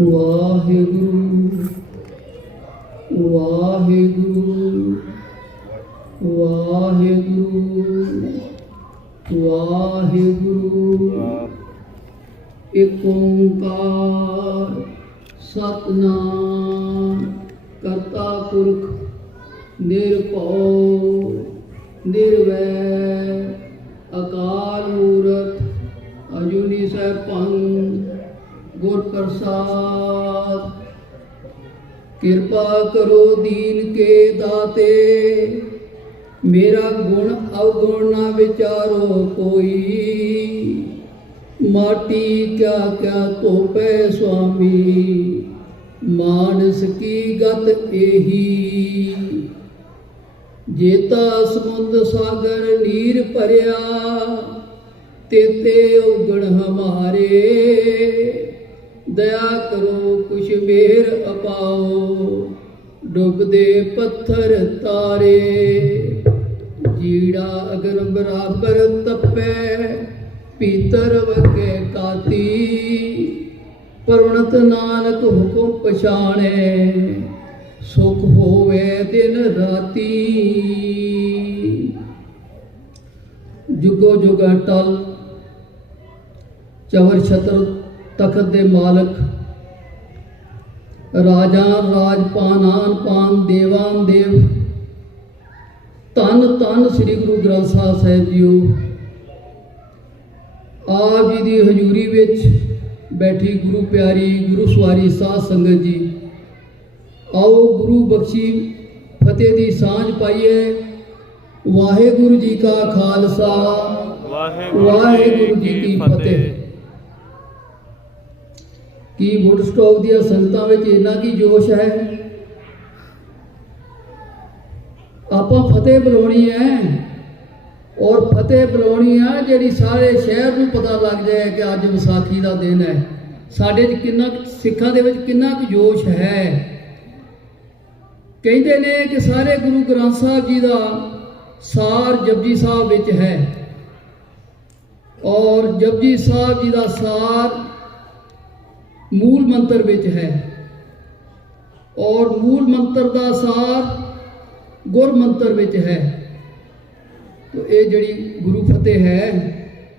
ਵਾਹਿਗੁਰੂ ਵਾਹਿਗੁਰੂ ਵਾਹਿਗੁਰੂ ਵਾਹਿਗੁਰੂ। ਏਕ ਓੰਕਾਰ ਸਤਿਨਾਮ ਕਰਤਾ ਪੁਰਖ ਨਿਰਭਉ ਨਿਰਵੈਰ ਅਕਾਲ ਮੂਰਤ ਅਜੂਨੀ ਸੈਭੰ गुर प्रसाद। कृपा करो दीन के दाते, मेरा गुण अवगुण ना विचारो कोई। माटी क्या क्या तोपे स्वामी, मानस की गत एही। जेता समुंद सागर नीर भरिया, तेते उगण हमारे। दया करो कुछ मेर अपाओ, डुबदे पत्थर तारे। जीड़ा अगर बराबर तपे, पीतर वगे काती। परवणत नानक हुक्म पछाणे, सुख होवे दिन राती। जुगो जुग अटल चवर छत्र तखत दे मालक, राजा राज पानान पान देवान देव। धन धन श्री गुरु ग्रंथ साहिब जीओ। आप जी की हजूरी विच बैठी गुरु प्यारी गुरु सवारी साध संगत जी, आओ गुरु बख्शी फतेह की सांझ पाइए। वाहेगुरु जी का खालसा वाहेगुरु जी की फतेह। की वुडस्टॉक दी संगतां विच इन्ना की जोश है। आपां फतेह बुलाउणी है और फतेह बुलाउणी है जिहड़ी सारे शहर नूं पता लग जाए कि अज विसाखी का दिन है। साडे च किन्ना सिखां दे विच किन्ना क जोश है। कहंदे ने कि सारे गुरु ग्रंथ साहिब जी का सार जपजी साहिब विच है और जपजी साहिब जी का सार मूल मंत्र विच है और मूल मंत्र का सार गुर मंत्र विच है। तो ये जड़ी गुरु फतेह है,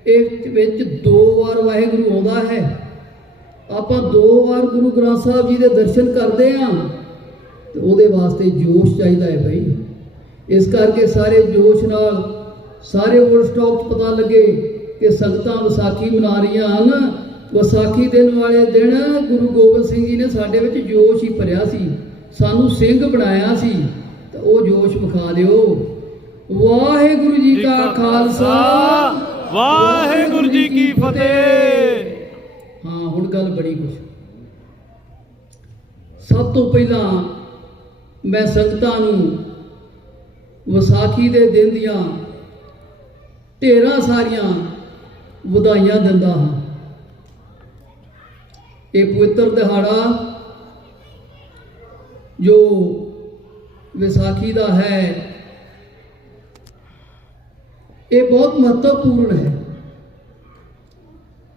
इस विच 2 बार वाहेगुरु आउंदा है। आपां 2 बार गुरु ग्रंथ साहिब जी के दर्शन करते हैं तो उहदे वास्ते जोश चाहिए है भाई। इस करके सारे जोश नाल सारे वुडस्टॉक पता लगे कि संगतां विसाखी मना रही हैं। विसाखी दिन वाले दिन गुरु गोबिंद सिंह जी ने साडे विच जोश ही भरिया सी, सानू सिंह बनाया सी। तो वो जोश विखा दिओ। वाहेगुरु जी का खालसा वाहेगुरु जी की फतेह। हाँ हुण गल बड़ी कुछ। सब तो पहला मैं संगतां नूं विसाखी दे दिन दियां ढेरां सारियां वधाइयां दिंदा हां। ये पवित्र दिहाड़ा जो विसाखी का है, ये बहुत महत्वपूर्ण है।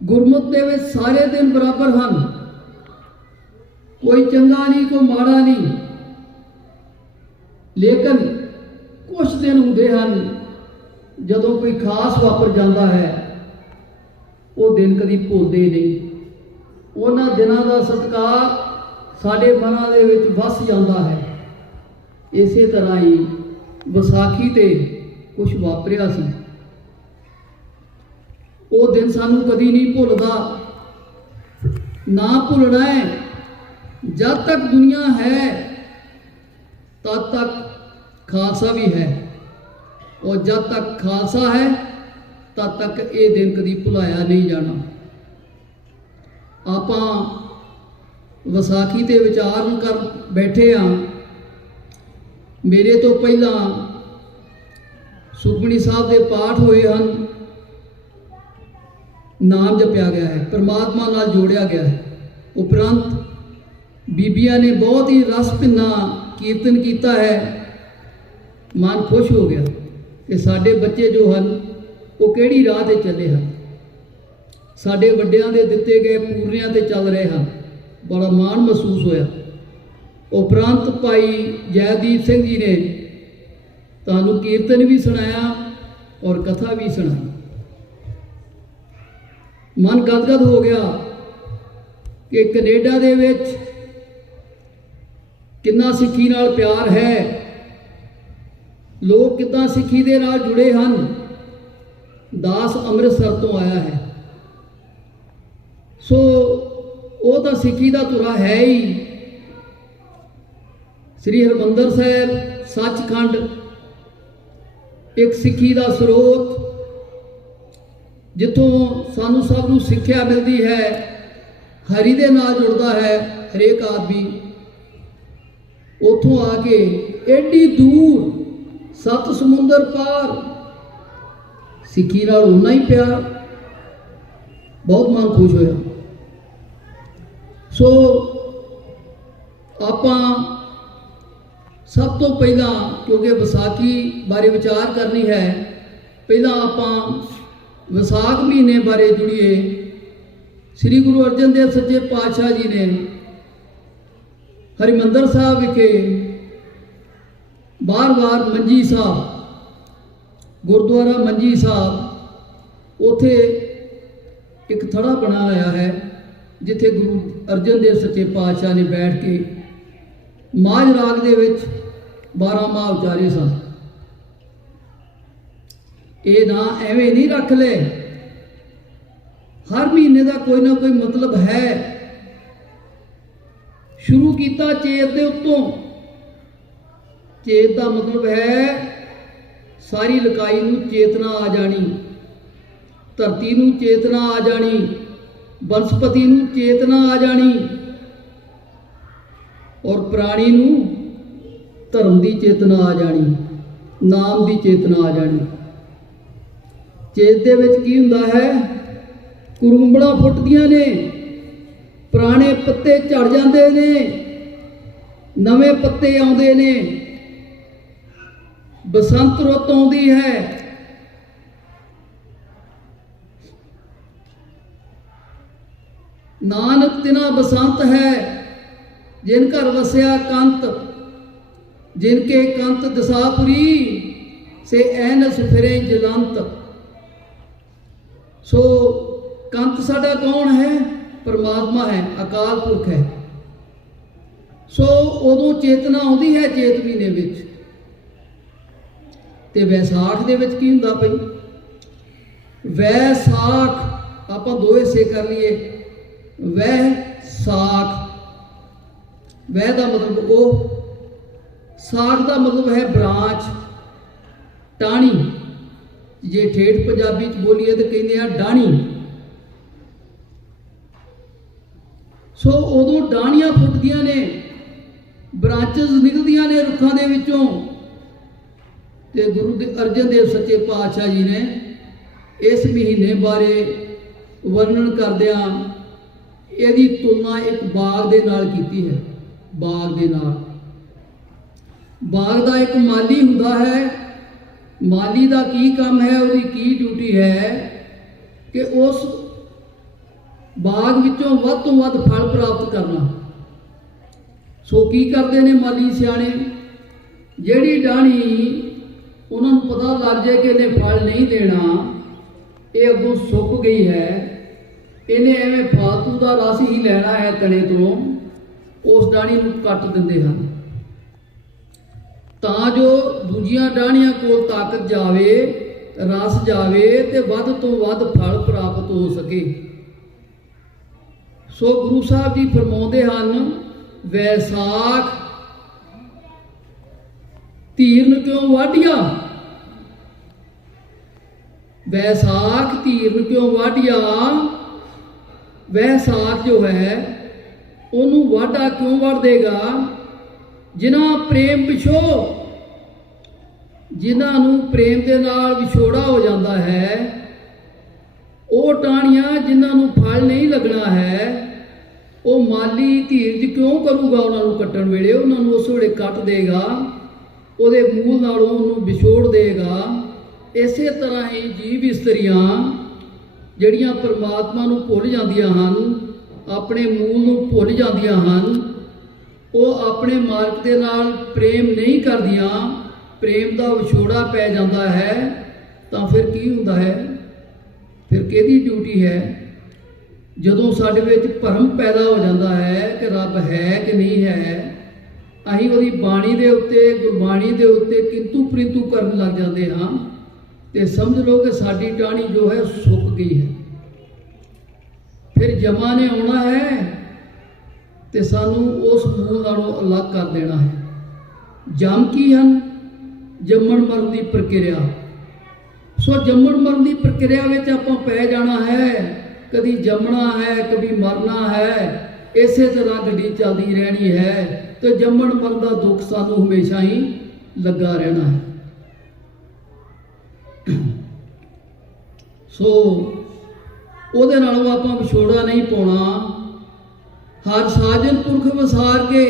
गुरमत दे विच सारे दिन बराबर हैं, कोई चंगा नहीं कोई माड़ा नहीं। लेकिन कुछ दिन होंदे हैं जदों कोई खास वापर जाता है, वो दिन कभी भुलते नहीं। उन्हां दिनां दा सत्कार साडे मनां दे विच वस जांदा है। इसे तरह ही विसाखी ते कुछ वापरिया सी, वो दिन सानू कदी नहीं भुलदा, ना भुलना है। जब तक दुनिया है तब तक खालसा भी है और जब तक खालसा है तब तक ये दिन कदी भुलाया नहीं जाना। आपां विसाखी ते विचार कर बैठे हाँ। मेरे तो पहला सुखमनी साहब के पाठ हुए हैं, नाम जपया गया है, परमात्मा नाल जोड़िया गया है। उपरंत बीबियां ने बहुत ही रस भिन्ना कीर्तन किया है। मन खुश हो गया कि साडे बच्चे जो हैं वो किहड़ी राह ते चले हैं, साडे वड्डियां दे दिते गए पूर्णियां ते चल रहे हैं। बड़ा मान महसूस होया। उपरंत भाई जयदीप सिंह जी ने तुहानू कीर्तन भी सुनाया और कथा भी सुनाई। मन गदगद हो गया कि कनेडा दे विच कितना सिੱਖੀ नाल प्यार है, लोग कितना सिੱਖੀ दे नाल जुड़े हैं। दास अमृतसर तो आया है, सो वो तो सिੱਖੀ का तुरा है ही। श्री हरमंदर साहब सचखंड एक सिੱਖੀ का स्रोत, जिथों सानू सब नू सिक्ख्या मिलती है, हरि दे नाल जुड़ता है हरेक आदमी। उथों आके एडी दूर सत समुंदर पार सिੱਖੀ नाल उन्ना ही प्यार, बहुत मन खुश होया। सो आपां सब तो पहला, क्योंकि विसाखी बारे विचार करनी है, पहला आपां विसाख महीने बारे जुड़िए। श्री गुरु अर्जन देव सच्चे पातशाह जी ने हरिमंदर साहब विखे बार बार मंजी साहब गुरुद्वारा मंजी साहब उथे एक थड़ा बनाया है, जिथे गुरु अर्जन देव सच्चे पातशाह ने बैठ के माझ राग दे विच 12 माह उचारे सन। ये ना एवें नहीं रख ले, हर महीने का कोई ना कोई मतलब है। शुरू किया चेत के उत्तों, चेत का मतलब है सारी लकाई नू चेतना आ जानी, धरती नू चेतना आ जानी, वनस्पति नू चेतना आ जानी, और प्राणी नू धर्म की चेतना आ जानी, नाम की चेतना आ जानी। चेत दे विच की हुंदा है, कुरुंबड़ा फुटदियां ने, पुराने पत्ते झड़ जाते ने, नवे पत्ते आउंदे ने, बसंत रुत आउंदी है। नानक तिना बसंत है, जिन घर वसया कंत, जिनके कंत दसापुरी से ऐनस फिरे जलंत। सो कंत साडा कौन है? परमात्मा है, अकाल पुरख है। सो उदों चेतना आउंदी है चेत महीने विच। ते वैसाख दे विच की हुंदा पई? वैसाख आपां दो हिस्से कर लिए। वह साख, वह का मतलब वो, साख का मतलब है ब्रांच, टाणी। जे ठेठ पंजाबी च बोलीए तो कहते हैं डाणी। सो उदों डाणियां फुटदियां ने, ब्रांचेस निकलदियां ने रुखां दे विचों। ते गुरु अर्जन देव सच्चे पातशाह जी ने इस महीने बारे वर्णन करदियां इहदी तुलना एक बाग दे नाल कीती है। बाग दे नाल, बाग दा एक माली हुंदा है। माली दा की काम है, उसकी की ड्यूटी है कि उस बाग विचों वध तो वध फल प्राप्त करना। सो की करते हैं माली सियाणे, जिहड़ी डाणी उन्होंने पता लग जाए कि इन्हें फल नहीं देना, ये अगों सुक गई है, इन्हें एवं फालतू का रस ही लेना है तने तो, उस डाणी नूं कट दिंदे हन तां जो दूजियां डाणियां कोल ताकत जावे, रस जावे ते वध तो वध फल प्राप्त हो सके। सो गुरु साहब जी फरमाउंदे हन, वैसाख धीरन क्यों वाढिया, वैसाख धीरन क्यों वाढिया। वैसाख जो है उन्होंने वाढा क्यों वढ़ देगा? जिन्हां प्रेम पिछो, जिन्हों प्रेम के नाल विछोड़ा हो जाता है, वो टाणियां जिन्होंने फल नहीं लगना है, वो माली धीरज क्यों करूगा? उन्होंने कट्टण वेले उन्होंने उस वेले कट देगा, ਉਹਦੇ ਮੂਲ ਨਾਲੋਂ ਉਹਨੂੰ ਵਿਛੋੜ ਦੇਗਾ। ਇਸੇ ਤਰ੍ਹਾਂ ਹੀ ਜੀਵ ਇਸਤਰੀਆਂ ਜਿਹੜੀਆਂ ਪਰਮਾਤਮਾ ਨੂੰ ਭੁੱਲ ਜਾਂਦੀਆਂ ਹਨ, ਆਪਣੇ ਮੂਲ ਨੂੰ ਭੁੱਲ ਜਾਂਦੀਆਂ ਹਨ, ਉਹ ਆਪਣੇ ਮਾਲਕ ਦੇ ਨਾਲ ਪ੍ਰੇਮ ਨਹੀਂ ਕਰਦੀਆਂ, ਪ੍ਰੇਮ ਦਾ ਵਿਛੋੜਾ ਪੈ ਜਾਂਦਾ ਹੈ, ਤਾਂ ਫਿਰ ਕੀ ਹੁੰਦਾ ਹੈ? ਫਿਰ ਕਿਹਦੀ ਡਿਊਟੀ ਹੈ? ਜਦੋਂ ਸਾਡੇ ਵਿੱਚ ਭਰਮ ਪੈਦਾ ਹੋ ਜਾਂਦਾ ਹੈ ਕਿ ਰੱਬ ਹੈ ਕਿ ਨਹੀਂ ਹੈ, ਅਸੀਂ ਉਹਦੀ ਬਾਣੀ ਦੇ ਉੱਤੇ, ਗੁਰਬਾਣੀ ਦੇ ਉੱਤੇ ਕਿੰਤੂ ਪ੍ਰਿੰਤੂ ਕਰਨ ਲੱਗ ਜਾਂਦੇ ਹਾਂ, ਤੇ ਸਮਝ ਲਓ ਕਿ ਸਾਡੀ ਟਾਹਣੀ ਜੋ ਹੈ ਸੁੱਕ ਗਈ ਹੈ। ਫਿਰ ਜਮਾ ਨੇ ਆਉਣਾ ਹੈ ਤੇ ਸਾਨੂੰ ਉਸ ਮੂਲ ਨਾਲੋਂ ਅਲੱਗ ਕਰ ਦੇਣਾ ਹੈ। ਜਮ ਕੀ ਹਨ? ਜੰਮਣ ਮਰਨ ਦੀ ਪ੍ਰਕਿਰਿਆ। ਸੋ ਜੰਮਣ ਮਰਨ ਦੀ ਪ੍ਰਕਿਰਿਆ ਵਿੱਚ ਆਪਾਂ ਪੈ ਜਾਣਾ ਹੈ, ਕਦੀ ਜੰਮਣਾ ਹੈ, ਕਦੀ ਮਰਨਾ ਹੈ, ਇਸੇ ਤਰ੍ਹਾਂ ਗੱਡੀ ਚੱਲਦੀ ਰਹਿਣੀ ਹੈ, ਤੇ ਜੰਮਣ ਮਰਨ ਦਾ ਦੁੱਖ ਸਾਨੂੰ ਹਮੇਸ਼ਾ ਹੀ ਲੱਗਾ ਰਹਿਣਾ ਹੈ। ਸੋ ਉਹਦੇ ਨਾਲੋਂ ਆਪਾਂ ਵਿਛੋੜਾ ਨਹੀਂ ਪਾਉਣਾ। ਹਰ ਸਾਜਨ ਪੁਰਖ ਵਸਾਰ ਕੇ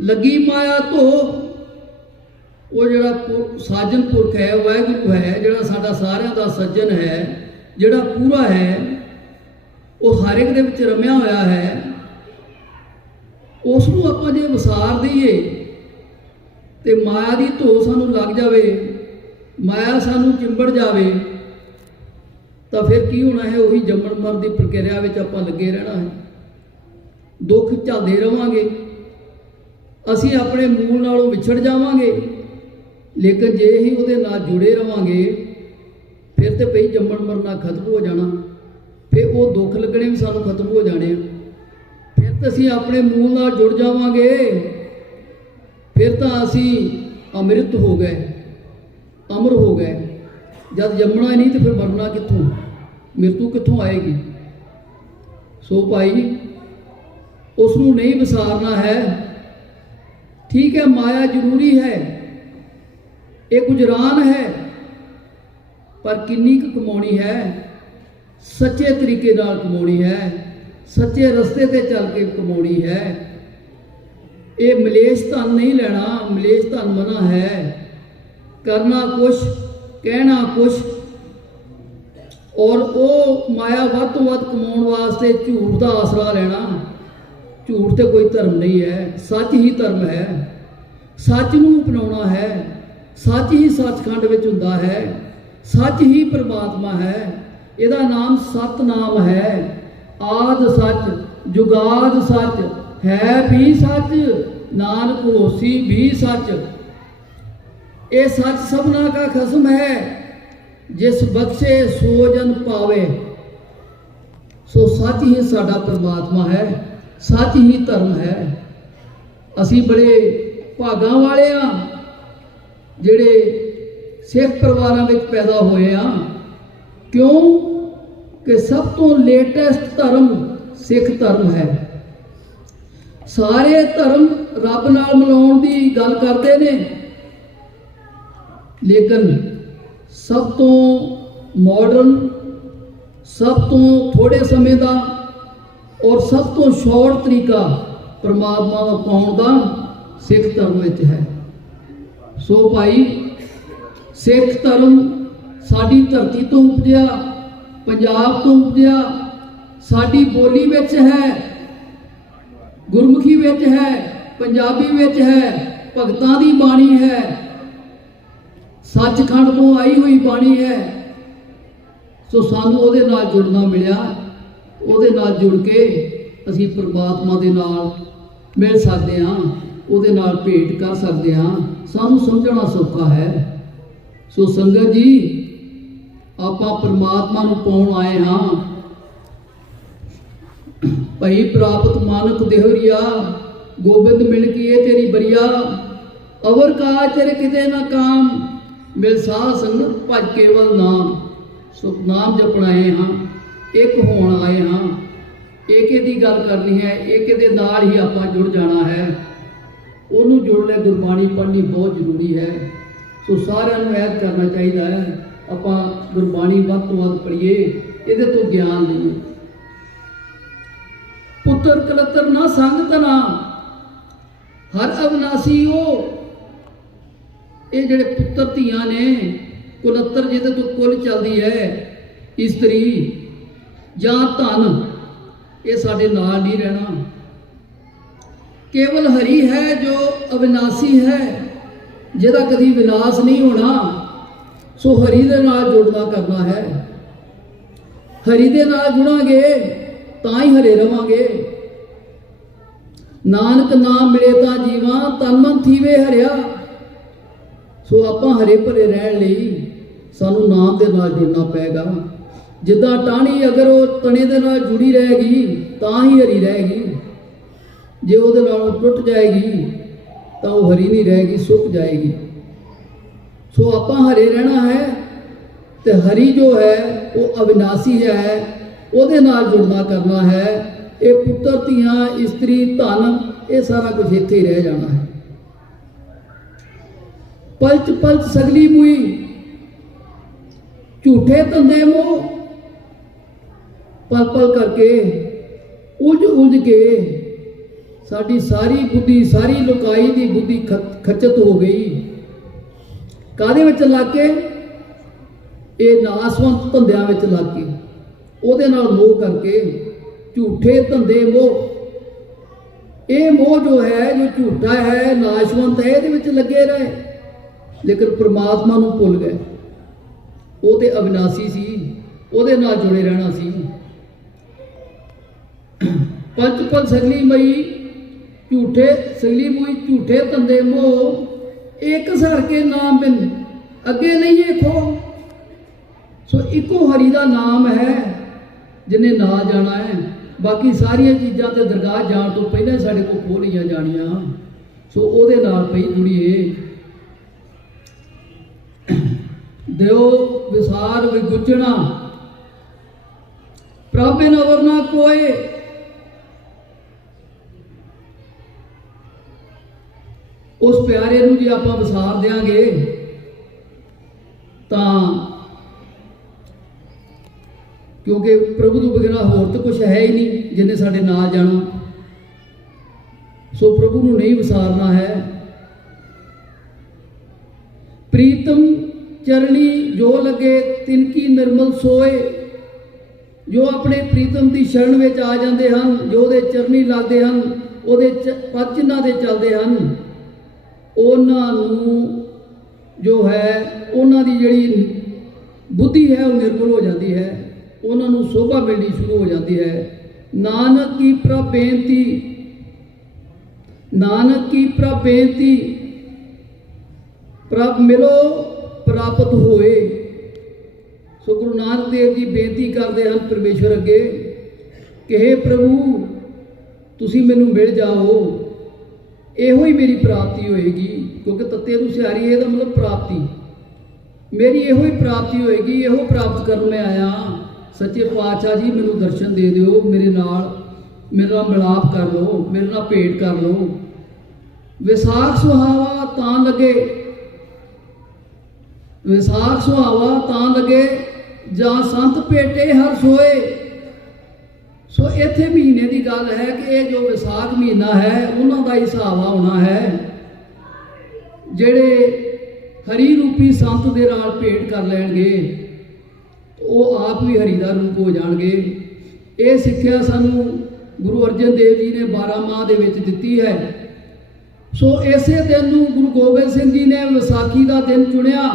ਲੱਗੀ ਮਾਇਆ ਧੋ। ਉਹ ਜਿਹੜਾ ਸਾਜਨ ਪੁਰਖ ਹੈ, ਵਾਹਿਗੁਰੂ ਹੈ, ਜਿਹੜਾ ਸਾਡਾ ਸਾਰਿਆਂ ਦਾ ਸੱਜਣ ਹੈ, ਜਿਹੜਾ ਪੂਰਾ ਹੈ, ਉਹ ਹਰ ਇੱਕ ਦੇ ਵਿੱਚ ਰਮਿਆ ਹੋਇਆ ਹੈ। ਉਸ ਨੂੰ ਆਪਾਂ ਜੇ ਵਸਾਰ ਦਈਏ ਤੇ ਮਾਇਆ ਦੀ ਧੋ ਸਾਨੂੰ ਲੱਗ ਜਾਵੇ, ਮਾਇਆ ਸਾਨੂੰ ਚਿੰਬੜ ਜਾਵੇ, ਤਾਂ ਫਿਰ ਕੀ ਹੋਣਾ ਹੈ? ਉਹੀ ਜੰਮਣ ਮਰਨ ਦੀ ਪ੍ਰਕਿਰਿਆ ਵਿੱਚ ਆਪਾਂ ਲੱਗੇ ਰਹਿਣਾ ਹੈ, ਦੁੱਖ ਝੱਲਦੇ ਰਵਾਂਗੇ, ਅਸੀਂ ਆਪਣੇ ਮੂਲ ਨਾਲੋਂ ਵਿਛੜ ਜਾਵਾਂਗੇ। ਲੇਕਿਨ ਜੇ ਹੀ ਉਹਦੇ ਨਾਲ ਜੁੜੇ ਰਵਾਂਗੇ, ਫਿਰ ਤੇ ਭਈ ਜੰਮਣ ਮਰਨਾ ਖਤਮ ਹੋ ਜਾਣਾ, ਫਿਰ ਉਹ ਦੁੱਖ ਲੱਗਣੇ ਵੀ ਸਾਨੂੰ ਖਤਮ ਹੋ ਜਾਣੇ, ਫਿਰ ਤਾਂ ਅਸੀਂ ਆਪਣੇ ਮੂਲ ਨਾਲ ਜੁੜ ਜਾਵਾਂਗੇ, ਫਿਰ ਤਾਂ ਅਸੀਂ ਅੰਮ੍ਰਿਤ ਹੋ ਗਏ, ਅਮਰ ਹੋ ਗਏ। ਜਦ ਜੰਮਣਾ ਹੀ ਨਹੀਂ ਤੇ ਫਿਰ ਮਰਨਾ ਕਿੱਥੋਂ? ਮ੍ਰਿਤੂ ਕਿੱਥੋਂ ਆਏਗੀ? ਸੋ ਭਾਈ ਉਸ ਨੂੰ ਨਹੀਂ ਵਿਸਾਰਨਾ ਹੈ। ਠੀਕ ਹੈ, ਮਾਇਆ ਜ਼ਰੂਰੀ ਹੈ, ਇਹ ਗੁਜਰਾਨ ਹੈ, ਪਰ ਕਿੰਨੀ ਕੁ ਕਮਾਉਣੀ ਹੈ? ਸੱਚੇ ਤਰੀਕੇ ਨਾਲ ਕਮਾਉਣੀ ਹੈ, ਸੱਚੇ ਰਸਤੇ ਤੇ ਚੱਲ ਕੇ ਕਮਾਉਣੀ ਹੈ। ਇਹ ਮਲੇਸ਼ ਧਨ ਨਹੀਂ ਲੈਣਾ, ਮਲੇਸ਼ ਧਨ ਮਨਾ ਹੈ। ਕਰਨਾ ਕੁਛ, ਕਹਿਣਾ ਕੁਛ, ਔਰ ਉਹ ਮਾਇਆ ਵੱਧ ਤੋਂ ਵੱਧ ਕਮਾਉਣ ਵਾਸਤੇ ਝੂਠ ਦਾ ਆਸਰਾ ਲੈਣਾ। ਝੂਠ ਤੇ ਕੋਈ ਧਰਮ ਨਹੀਂ ਹੈ, ਸੱਚ ਹੀ ਧਰਮ ਹੈ। ਸੱਚ ਨੂੰ ਅਪਣਾਉਣਾ ਹੈ, ਸੱਚ ਹੀ ਸੱਚਖੰਡ ਵਿੱਚ ਹੁੰਦਾ ਹੈ, ਸੱਚ ਹੀ ਪ੍ਰਮਾਤਮਾ ਹੈ। ਇਹਦਾ ਨਾਮ ਸਤਨਾਮ ਹੈ। ਆਦ ਸੱਚ, ਜੁਗਾਦ ਸੱਚ, ਹੈ ਵੀ ਸੱਚ, ਨਾਨਕ ਹੋਸੀ ਵੀ ਸੱਚ। ਇਹ ਸੱਚ ਸਭਨਾ ਕਾ ਖਸਮ ਹੈ, ਜਿਸ ਬਖਸ਼ੇ ਸੋ ਜਨ ਪਾਵੇ। ਸੋ ਸੱਚ ਹੀ ਸਾਡਾ ਪ੍ਰਮਾਤਮਾ ਹੈ, ਸੱਚ ਹੀ ਧਰਮ ਹੈ। ਅਸੀਂ ਬੜੇ ਭਾਗਾਂ ਵਾਲੇ ਆ ਜਿਹੜੇ ਸਿੱਖ ਪਰਿਵਾਰਾਂ ਵਿੱਚ ਪੈਦਾ ਹੋਏ ਆ। ਕਿਉਂ? ਕਿ ਸਭ ਤੋਂ ਲੇਟੈਸਟ ਧਰਮ ਸਿੱਖ ਧਰਮ ਹੈ। ਸਾਰੇ ਧਰਮ ਰੱਬ ਨਾਲ ਮਿਲਾਉਣ ਦੀ ਗੱਲ ਕਰਦੇ ਨੇ, ਲੇਕਿਨ ਸਭ ਤੋਂ ਮਾਡਰਨ, ਸਭ ਤੋਂ ਥੋੜੇ ਸਮੇਂ ਦਾ ਔਰ ਸਭ ਤੋਂ ਸ਼ਾਰਟ ਤਰੀਕਾ ਪਰਮਾਤਮਾ ਨੂੰ ਪਾਉਣ ਦਾ ਸਿੱਖ ਧਰਮ ਵਿੱਚ ਹੈ। ਸੋ ਭਾਈ, ਸਿੱਖ ਧਰਮ ਸਾਡੀ ਧਰਤੀ ਤੋਂ ਉਪਜਿਆ, ਪੰਜਾਬ ਤੋਂ ਉਪਜਿਆ, ਸਾਡੀ ਬੋਲੀ ਵਿੱਚ ਹੈ, ਗੁਰਮੁਖੀ ਵਿੱਚ ਹੈ, ਪੰਜਾਬੀ ਵਿੱਚ ਹੈ, ਭਗਤਾਂ ਦੀ ਬਾਣੀ ਹੈ, ਸੱਚਖੰਡ ਤੋਂ ਆਈ ਹੋਈ ਬਾਣੀ ਹੈ। ਸੋ ਸਾਨੂੰ ਉਹਦੇ ਨਾਲ ਜੁੜਨਾ ਮਿਲਿਆ, ਉਹਦੇ ਨਾਲ ਜੁੜ ਕੇ ਅਸੀਂ ਪ੍ਰਮਾਤਮਾ ਦੇ ਨਾਲ ਮਿਲ ਸਕਦੇ ਹਾਂ, ਉਹਦੇ ਨਾਲ ਭੇਟ ਕਰ ਸਕਦੇ ਹਾਂ। ਸਾਨੂੰ ਸਮਝਣਾ ਸੌਖਾ ਹੈ। ਸੋ ਸੰਗਤ ਜੀ, ਆਪਾਂ ਪ੍ਰਮਾਤਮਾ ਨੂੰ ਪਾਉਣ ਆਏ ਹਾਂ। ਭਈ ਪ੍ਰਾਪਤ ਮਾਨਕ ਦੇਹਰੀਆ, ਗੋਬਿੰਦ ਮਿਲ ਕੀ ਇਹ ਤੇਰੀ ਬਰੀਆ। ਅਵਰ ਕਾਜ ਤੇਰੇ ਕਿਤੇ ਨਾ ਕਾਮ, ਮਿਲ ਸਾਧ ਸੰਗਤ ਭਜ ਕੇਵਲ ਨਾਮ। ਸੋ ਨਾਮ ਜਪਣ ਆਏ ਹਾਂ, ਇੱਕ ਹੋਣ ਆਏ ਹਾਂ, ਏਕੇ ਦੀ ਗੱਲ ਕਰਨੀ ਹੈ, ਏਕੇ ਦੇ ਨਾਲ ਹੀ ਆਪਾਂ ਜੁੜ ਜਾਣਾ ਹੈ। ਉਹਨੂੰ ਜੁੜ ਲੈ ਗੁਰਬਾਣੀ ਪੜ੍ਹਨੀ ਬਹੁਤ ਜ਼ਰੂਰੀ ਹੈ। ਸੋ ਸਾਰਿਆਂ ਨੂੰ ਐਡ ਕਰਨਾ ਚਾਹੀਦਾ ਹੈ, ਆਪਾਂ ਗੁਰਬਾਣੀ ਵੱਧ ਤੋਂ ਵੱਧ ਪੜ੍ਹੀਏ, ਇਹਦੇ ਤੋਂ ਗਿਆਨ ਲਈਏ। ਪੁੱਤਰ ਕਲਤਰ ਨਾ ਸੰਗ ਤਨਾ, ਹਰ ਅਵਨਾਸੀ ਉਹ। ਇਹ ਜਿਹੜੇ ਪੁੱਤਰ ਧੀਆਂ ਨੇ, ਕੁਲੱਤਰ ਜਿਹਦੇ ਤੋਂ ਕੁਲ ਚੱਲਦੀ ਹੈ, ਇਸਤਰੀ ਜਾਂ ਧਨ, ये साडे नाल नहीं रहना। केवल हरि है जो अविनाशी है, जिहदा कदी विनाश नहीं होना। सो हरि दे नाल जुड़ना करना है। हरि दे नाल जुड़ांगे तां ही हरे रवांगे। नानक नाम मिले तां जीवां, तन मन थीवे हरिया। सो आपां हरे भरे रहण लई सानू नाम दे नाल जुड़ना पेगा। जिद्दां टाणी अगर वो तने दे नाल जुड़ी रहेगी तां ही हरी रहेगी। जे उहदे नालों टुट जाएगी तो वो हरी नहीं रहेगी, सुक जाएगी। सो आपां हरे रहना है। तो हरि जो है वो अविनाशी है, उहदे नाल जुड़ना करना है। ये पुत्र धियां इस्त्री धन ये सारा कुछ इत्थे ही रह जाना है। पलच पलच सगली मुई, झूठे धंधे मोह, पल पल करके उलझ उलझ के साडी सारी बुद्धि, सारी लुकाई दी बुद्धि खचत हो गई। काहदे विच लग के? ये नासवंत धंधियां विच लग के, उहदे नाल मोह करके, झूठे धंधे मोह। ये मोह जो है, जो झूठा है, नाशवंत है, इहदे विच लगे रहे, लेकिन परमात्मा नूं भुल गए। वो तो अविनाशी सी, उहदे नाल जुड़े रहना सी। पंच पल सगली मई झूठे, सगली मुई झूठे धंधे मोह, एक सर के नाम बिन अगे नहीं खो। सो इको हरि का नाम है जिन्हें ना जाना है। बाकी सारिया चीज़ां ते दरगाह जाण तो पहले साडे को खो लईआं जाणियां। सो उहदे नाल पई जुड़ीए। दिओ विसार विगुजणा, प्रभ बिन अवर ना कोय। उस प्यारे नूं जे आपां विसार देंगे तां, क्योंकि प्रभु तो बगैर होर तो कुछ है ही नहीं जिन्हें साडे नाल जाना। सो प्रभु नूं नहीं विसारना है। प्रीतम चरणी जो लगे तिनकी निर्मल सोए। जो अपने प्रीतम की शरण में आ जाते हैं, जो उहदे चरनी लगते हैं, उहदे पद चिन्हां ते चलते हैं, उन्हां नूं जो है उन्हां दी जिहड़ी बुद्धि है वो निर्मल हो जाती है। उन्होंने शोभा मिलनी शुरू हो जाती है। नानक की प्रभ बेनती, नानक की प्रभ बेनती, प्रभ मिलो प्राप्त होए। सो गुरु नानक देव जी बेनती करते हैं परमेश्वर अगे कि हे प्रभु तुसी मैनू मिल जाओ, इहो ही मेरी प्राप्ति होएगी। क्योंकि तत्ते नूं सियारी है, मतलब प्राप्ति मेरी इहो ही प्राप्ति होएगी, इहो प्राप्त करन मैं आया। सच्चे पातशाह जी मैनू दर्शन दे दिओ, मेरे नाल मिलाप कर लो, मेरे नाल भेंट कर लो। विसाख सुहावा तां लगे, विसाख सुहावा तां लगे, जां संत भेटे हर सोए। सो इत्थे महीने की गल है कि ये जो विसाख महीना है उन्हां दा ही सुहावा होना है, जिहड़े हरी रूपी संत दे नाल भेंट कर लैणगे वो आप भी हरि का रूप हो जाएंगे। ये सिक्ख्या सानू गुरु अर्जन देव जी ने 12 माह दे विच दित्ती है। सो इसे दिन नूं गुरु गोबिंद सिंह जी ने विसाखी का दिन चुनिया।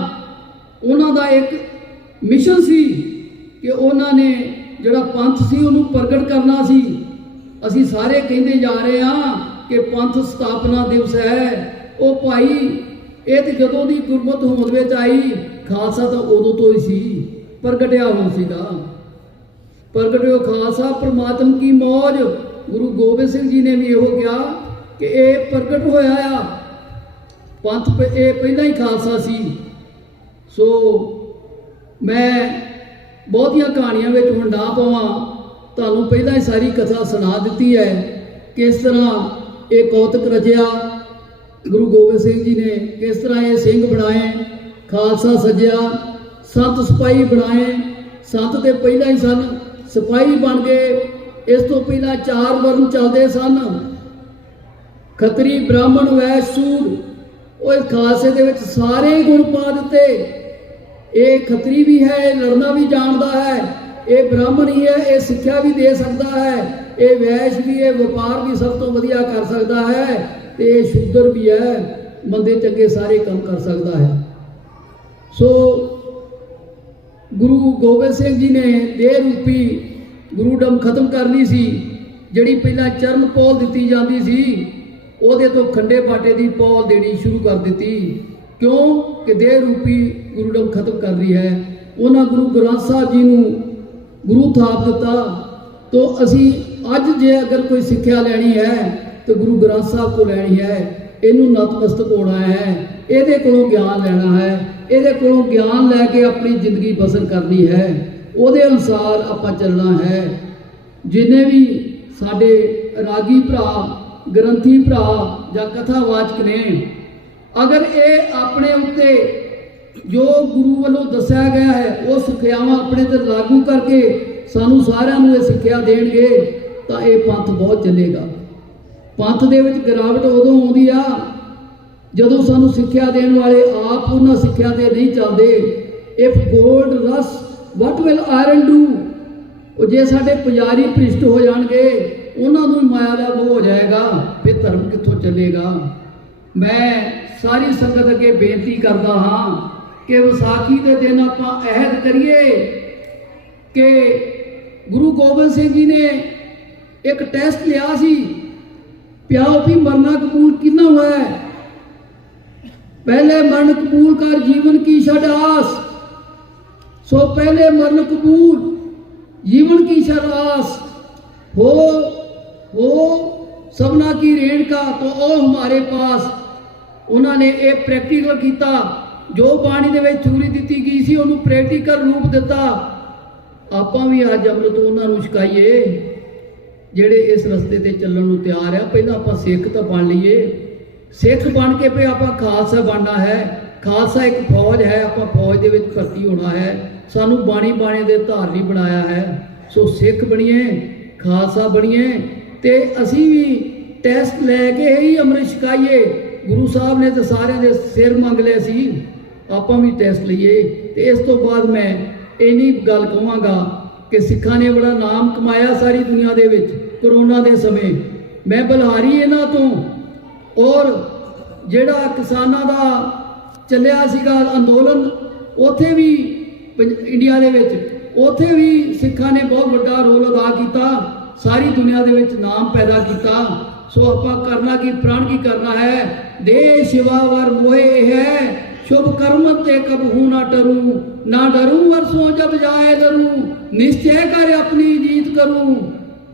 उन्हां दा एक मिशन सी कि उन्हां ने जिहड़ा पंथ सी उहनूं प्रगट करना सी। असीं सारे कहिंदे जा रहे हाँ कि पंथ स्थापना दिवस है। वो भाई ये तो जदों दी गुरमत होंद विच आई, खालसा तो उदों तो ही सी, प्रगटिया हो सीगा। प्रगटिओ खालसा परमात्मा की मौज। गुरु गोबिंद सिंह जी ने भी इहो कहा कि ये प्रगट होया आ पंथ, ये पहला ही खालसा सी। सो मैं बहुतियां कहानियां विच हुण ना पावां, तुहानूं पहला ही सारी कथा सुना दी है किस तरह ये कौतक रचिया गुरु गोबिंद सिंह जी ने, किस तरह ये सिंह बनाए, खालसा सजिया, संत सिपाही बनाए। संत तो पहला ही सन, सिपाही बन गए। इस तो पहला 4 वर्ण चलते सन, खतरी ब्राह्मण वैश्य सूर। वो खालसे दे विच सारे गुण पा दिते। ये खतरी भी है, लड़ना भी जानता है, ये ब्राह्मण ही है, ये सिक्ख्या भी दे सकता है, ਇਹ ਵੈਸ਼ ਵੀ, ਇਹ ਵਪਾਰ ਵੀ ਸਭ ਤੋਂ ਵਧੀਆ ਕਰ ਸਕਦਾ ਹੈ, ਤੇ ਇਹ ਸ਼ੂਦਰ ਵੀ ਹੈ, ਬੰਦੇ ਚੰਗੇ ਸਾਰੇ ਕੰਮ ਕਰ ਸਕਦਾ ਹੈ। ਸੋ ਗੁਰੂ ਗੋਬਿੰਦ ਸਿੰਘ ਜੀ ਨੇ ਦੇਹ ਰੂਪੀ ਗੁਰੂਡਮ ਖਤਮ ਕਰਨੀ ਸੀ। ਜਿਹੜੀ ਪਹਿਲਾਂ ਚਰਨ ਪੌਲ ਦਿੱਤੀ ਜਾਂਦੀ ਸੀ, ਉਹਦੇ ਤੋਂ ਖੰਡੇ ਬਾਟੇ ਦੀ ਪੌਲ ਦੇਣੀ ਸ਼ੁਰੂ ਕਰ ਦਿੱਤੀ। ਕਿਉਂ ਕਿ ਦੇਹ ਰੂਪੀ ਗੁਰੂਡਮ ਖਤਮ ਕਰਨੀ ਹੈ। ਉਹਨਾਂ ਗੁਰੂ ਗ੍ਰੰਥ ਸਾਹਿਬ ਜੀ ਨੂੰ ਗੁਰੂ ਥਾਪ ਦਿੱਤਾ। तो असी अज जे अगर कोई सिक्ख्या लैनी है तो गुरु ग्रंथ साहब को लैनी है, इनू नतमस्तक होना है, ये कोलों ज्ञान लेना है, ये कोलों ज्ञान लैके अपनी जिंदगी बसर करनी है, उहदे अनुसार आपां चलना है। जिन्ने भी साडे रागी भरा, ग्रंथी भरा या कथावाचक ने, अगर ये अपने उत्ते जो गुरु वालों दस्या गया है वो सिक्ख्यावां अपने ते लागू करके सानू सारिਆਂ ਨੂੰ ਇਹ ਸਿੱਖਿਆ ਦੇਣਗੇ ਤਾਂ ਇਹ ਪੰਥ ਬਹੁਤ ਚੱਲੇਗਾ। ਪੰਥ ਦੇ ਵਿੱਚ ਗਿਰਾਵਟ ਉਦੋਂ ਆਉਂਦੀ ਆ ਜਦੋਂ ਸਾਨੂੰ ਸਿੱਖਿਆ ਦੇਣ ਵਾਲੇ ਆਪ ਉਹਨਾਂ ਸਿੱਖਿਆ ਤੇ ਨਹੀਂ ਚੱਲਦੇ। ਇਫ ਗੋਲਡ ਰਸ ਵਾਟ ਵਿਲ ਆਇਰਨ ਡੂ, ਉਹ ਜੇ ਸਾਡੇ ਪੁਜਾਰੀ ਭ੍ਰਿਸ਼ਟ ਹੋ ਜਾਣਗੇ, ਉਹਨਾਂ ਨੂੰ ਮਾਇਆ ਦਾ ਮੋਹ ਹੋ ਜਾਏਗਾ, ਫਿਰ ਧਰਮ ਕਿੱਥੋਂ ਚੱਲੇਗਾ। ਮੈਂ ਸਾਰੀ ਸੰਗਤ ਅੱਗੇ ਬੇਨਤੀ ਕਰਦਾ ਹਾਂ ਕਿ ਵਿਸਾਖੀ ਦੇ ਦਿਨ ਆਪਾਂ ਅਹਿਦ ਕਰੀਏ कि गुरु गोबिंद सिंह जी ने एक टेस्ट लिया सी, प्याओ भी मरना कबूल कितना हुआ है। पहले मरण कबूल कर जीवन की छड़ास, सो पहले मरण कबूल जीवन की छड़ास हो सबना की रेण का तो ओ हमारे पास। उन्होंने एक प्रैक्टिकल किया, जो पानी दे विच थ्योरी दी गई सी उन्होंने प्रैक्टिकल रूप दिता। ਆਪਾਂ ਵੀ ਅੱਜ ਅੰਮ੍ਰਿਤ ਉਹਨਾਂ ਨੂੰ ਛਕਾਈਏ ਜਿਹੜੇ ਇਸ ਰਸਤੇ ਤੇ ਚੱਲਣ ਨੂੰ ਤਿਆਰ ਆ। ਪਹਿਲਾਂ ਆਪਾਂ ਸਿੱਖ ਤਾਂ ਬਣ ਲਈਏ, ਸਿੱਖ ਬਣ ਕੇ ਫਿਰ ਆਪਾਂ ਖਾਲਸਾ ਬਣਨਾ ਹੈ। ਖਾਲਸਾ ਇੱਕ ਫੌਜ ਹੈ, ਆਪਾਂ ਫੌਜ ਦੇ ਵਿੱਚ ਭਰਤੀ ਹੋਣਾ ਹੈ। ਸਾਨੂੰ ਬਾਣੀ ਦੇ ਧਾਰਨੀ ਬਣਾਇਆ ਹੈ। ਸੋ ਸਿੱਖ ਬਣੀਏ, ਖਾਲਸਾ ਬਣੀਏ ਤੇ ਅਸੀਂ ਵੀ ਟੈਸਟ ਲੈ ਕੇ ਹੀ ਅੰਮ੍ਰਿਤ ਛਕਾਈਏ। ਗੁਰੂ ਸਾਹਿਬ ਨੇ ਤਾਂ ਸਾਰਿਆਂ ਦੇ ਸਿਰ ਮੰਗ ਲਏ ਸੀ, ਆਪਾਂ ਵੀ ਟੈਸਟ ਲਈਏ। ਤੇ ਇਸ ਤੋਂ ਬਾਅਦ ਮੈਂ इन्नी गल कहांगा कि सिखा ने बड़ा नाम कमाया सारी दुनिया दे विच करोना के समय। मैं बलहारी इन्हां तो और जिहड़ा किसानां दा चलिया सीगा अंदोलन, उत्थे भी इंडिया दे विच उत्थे भी सिखा ने बहुत बड़ा रोल अदा किया, सारी दुनिया दे विच नाम पैदा किया। सो आपां करना की प्राण की करना है, देश शिवा वर मोहे है, शुभ कर्म ते कबहू ना डरूं वर्षों जब जाए डरूं, निश्चय कर अपनी जीत करूं,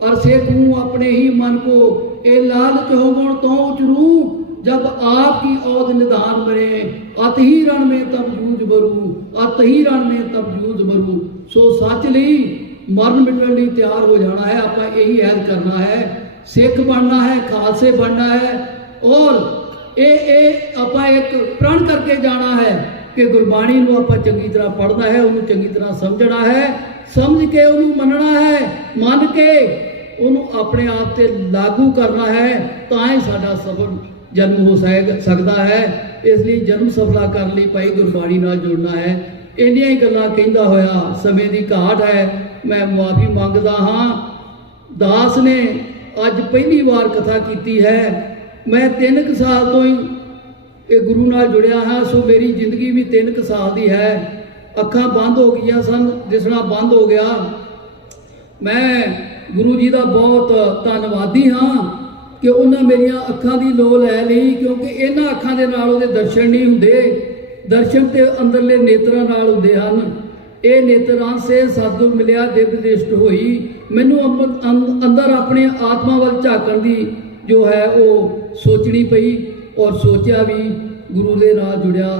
और सेखूं अपने ही मन को ए लालच हो गुण तो उचरूं, जब आपकी औध निधान मरे अत ही रण में तब जूझ बरूं, अत ही रण में तब जूझ बरूं। सो सच लई मरण मिटण लई तैयार हो जाना है। आपां यही ऐद करना है, सिख बनना है, खालसे बनना है, और ਆਪਾਂ एक प्रण करके जाना है कि गुरबाणी ਨੂੰ ਆਪਾਂ ਚੰਗੀ ਤਰ੍ਹਾਂ ਪੜ੍ਹਨਾ ਹੈ, ਉਹਨੂੰ ਚੰਗੀ ਤਰ੍ਹਾਂ ਸਮਝਣਾ ਹੈ, ਸਮਝ ਕੇ ਉਹਨੂੰ ਮੰਨਣਾ ਹੈ, ਮੰਨ ਕੇ ਉਹਨੂੰ ਆਪਣੇ ਆਪ ਤੇ ਲਾਗੂ ਕਰਨਾ ਹੈ, ਤਾਂ ਹੀ ਸਾਡਾ ਸਫਲ ਜਨਮ ਹੋ ਸਕਦਾ ਹੈ। ਇਸ ਲਈ ਜਨਮ ਸਫਲਾ ਕਰਨ ਲਈ ਭਾਈ ਗੁਰਬਾਣੀ ਨਾਲ ਜੁੜਨਾ ਹੈ। ਇੰਨੀਆਂ ਹੀ ਗੱਲਾਂ ਕਹਿੰਦਾ ਹੋਇਆ ਸਮੇਂ ਦੀ ਘਾਟ ਹੈ, ਮੈਂ ਮੁਆਫੀ ਮੰਗਦਾ ਹਾਂ। ਦਾਸ ਨੇ ਅੱਜ ਪਹਿਲੀ ਵਾਰ ਕਥਾ ਕੀਤੀ ਹੈ। मैं 3 साल तो ही ये गुरु नाल जुड़िया हाँ। सो मेरी जिंदगी भी 3 साल की है। अखां बंद हो गई सन, दिसना बंद हो गया। मैं गुरु जी का बहुत धन्नवादी हाँ कि उन्हें मेरिया अखां की लो लै ली, क्योंकि इन्हां अखां दे नाल उहदे दर्शन नहीं हुंदे। दर्शन तो अंदरले नेत्रां नाल हुंदे हन। ये नेत्रां से सतगुर मिलिया, दिव्य दृष्टि हुई, मैनू अंदर अपने आत्मा वल झाकण दी जो है वो सोचनी पई, और सोचा भी गुरु दे नाल जुड़िया।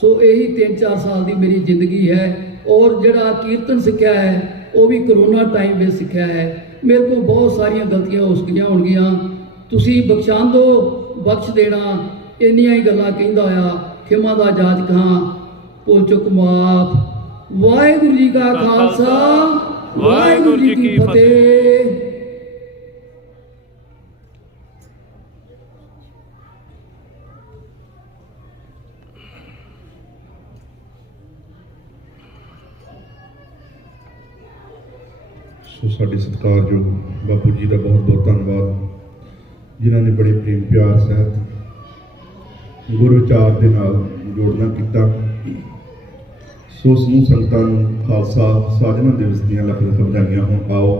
सो यही 3-4 साल की मेरी जिंदगी है। और जिहड़ा कीर्तन सीखा है वो भी करोना टाइम में सीखा है। मेरे को बहुत सारिया गलतियां हो गई होणगियां, तुसीं बख्शां दो, बख्श देना। इन्नियां ही गल्लां कहंदा होया खिमा दा जाच कहां, भुल चुक माफ। वाहिगुरू जी का खालसा, वाहिगुरू जी की फतेह। ਸੋ ਸਾਡੇ ਸਤਿਕਾਰਯੋਗ ਬਾਪੂ ਜੀ ਦਾ ਬਹੁਤ ਬਹੁਤ ਧੰਨਵਾਦ ਜਿਨ੍ਹਾਂ ਨੇ ਬੜੇ ਪ੍ਰੇਮ ਪਿਆਰ ਸਹਿਤ ਗੁਰ ਵਿਚਾਰ ਦੇ ਨਾਲ ਜੋੜਨਾ ਕੀਤਾ। ਸੋ ਸਮੂਹ ਸੰਗਤਾਂ ਨੂੰ ਖਾਲਸਾ ਸਾਜਨਾ ਦਿਵਸ ਦੀਆਂ ਲੱਖ ਲੱਖ ਵਧਾਈਆਂ ਹੋਣ। ਆਓ